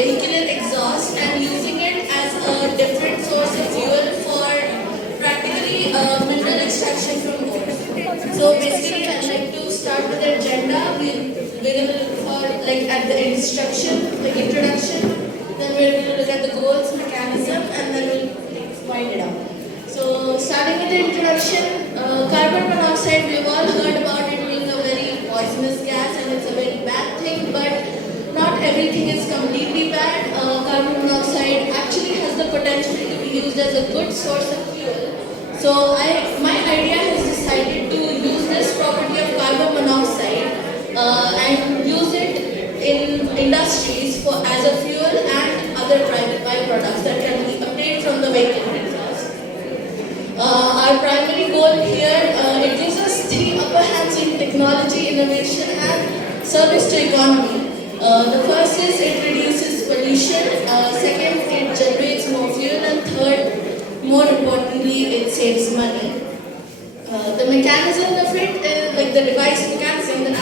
vehicular exhaust and using it as a different source of fuel for practically mineral extraction from ore. So basically, I'd like to start with the agenda. We're going to look for at the introduction, then we're going to look at the goals, mechanism, and then we'll wind it up. So starting with the introduction, carbon monoxide, we've all heard about it being a very poisonous gas and it's a very bad thing, but not everything is completely bad. Carbon monoxide actually has the potential to be used as a good source of fuel. So my idea has decided to use this property of carbon monoxide and use it in industries as a fuel and other byproducts that can be obtained from the vehicle exhaust. Our primary goal here, it gives us three upper hands in technology, innovation and service to economy. The first is it reduces pollution, second it generates more fuel, and third, more importantly, it saves money. The mechanism of it, the device mechanism that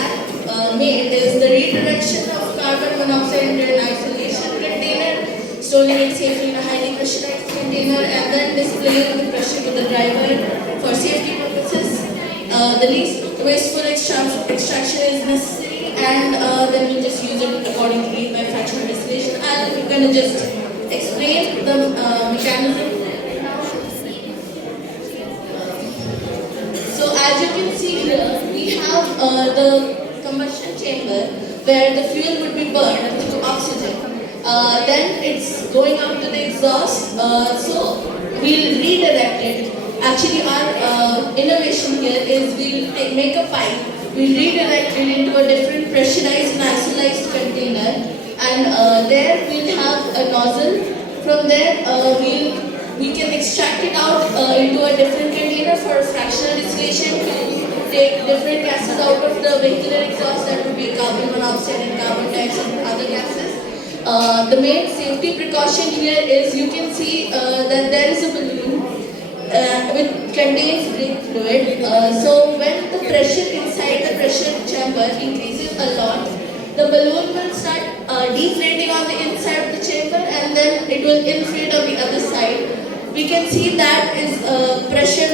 I made is the redirection of carbon monoxide into an isolation container, storing it safely in a highly pressurized container, and then displaying the pressure to the driver for safety purposes. The least wasteful extraction is necessary, and then we just use it according to heat by fractional distillation. I'm going to just explain the mechanism. So as you can see here, we have the combustion chamber where the fuel would be burned through oxygen. Then it's going up to the exhaust, so we'll redirect it. Actually, our innovation here is we'll make a pipe, we'll redirect it into a different pressurized and isolized container, and there we'll have a nozzle. From there, we can extract it out into a different container for fractional distillation to take different gases out of the vehicular exhaust. That would be carbon monoxide and carbon dioxide and other gases. The main safety precaution here is you can see that there is a balloon which contains brake fluid. So when the pressure inside the pressure chamber increases a lot, the balloon will start deflating on the inside of the chamber, and then it will inflate on the other side. We can see that is pressure,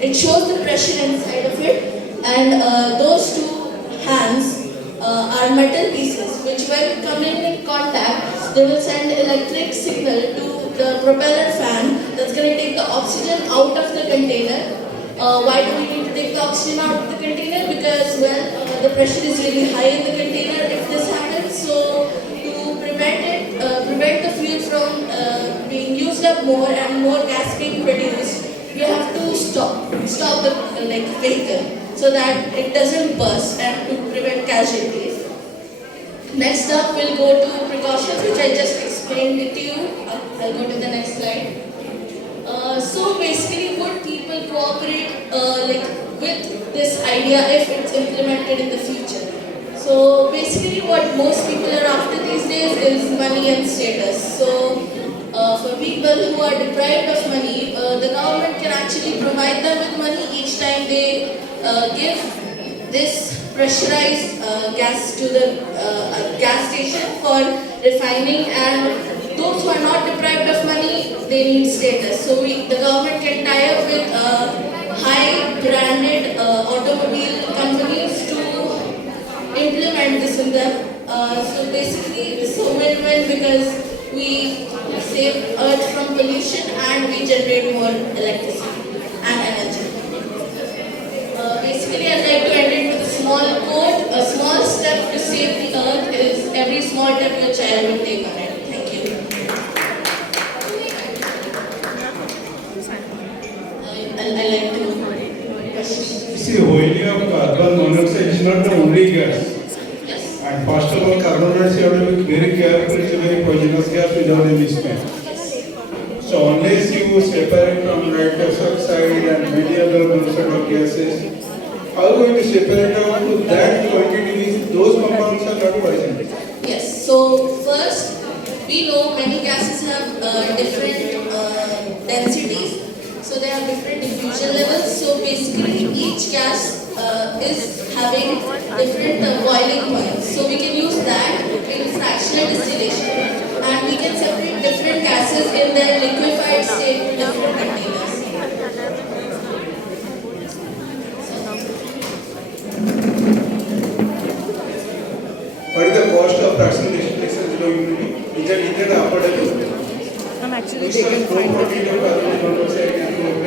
it shows the pressure inside of it, and those two hands are metal pieces which when coming in contact, they will send electric signal to the propeller fan that's going to take the oxygen out of the container. Why do we need to take the oxygen out of the container? Because, the pressure is really high in the container if this happens. So, to prevent the fuel from being used up more and more gas being produced, we have to stop the vehicle so that it doesn't burst and to prevent casualties. Next up, we'll go to precautions, which I just explained it to you. I'll go to the next slide. So basically, would people cooperate with this idea if it's implemented in the future? So basically, what most people are after these days is money and status. So for people who are deprived of money, the government can actually provide them with money each time they give this pressurized gas to the gas station for refining, and those who are not deprived of money, they need status. So the government can tie up with high branded automobile companies to implement this in them. So basically it's a win-win because we save earth from pollution and we generate more electricity and energy. Basically I'd like to end it with a small quote. A small step to save the earth is every small step your child will take on it. Thank you. I like to see, boiling of carbon monoxide is not the only gas. Yes. And first of all, carbon monoxide have to be very careful. It's a very poisonous gas without any smell. So unless you separate from nitrous oxide and many other monoxide gases, how are you going to separate out to that quantity? Those compounds are not poisonous. Yes. So first, we know many gases have different densities. So they have different diffusion levels. So basically, each gas is having different boiling points. So we can use that in fractional distillation. in their liquefied state to different containers. What is the cost of fraction distillation going to be? Is that affordable? Actually, they can find the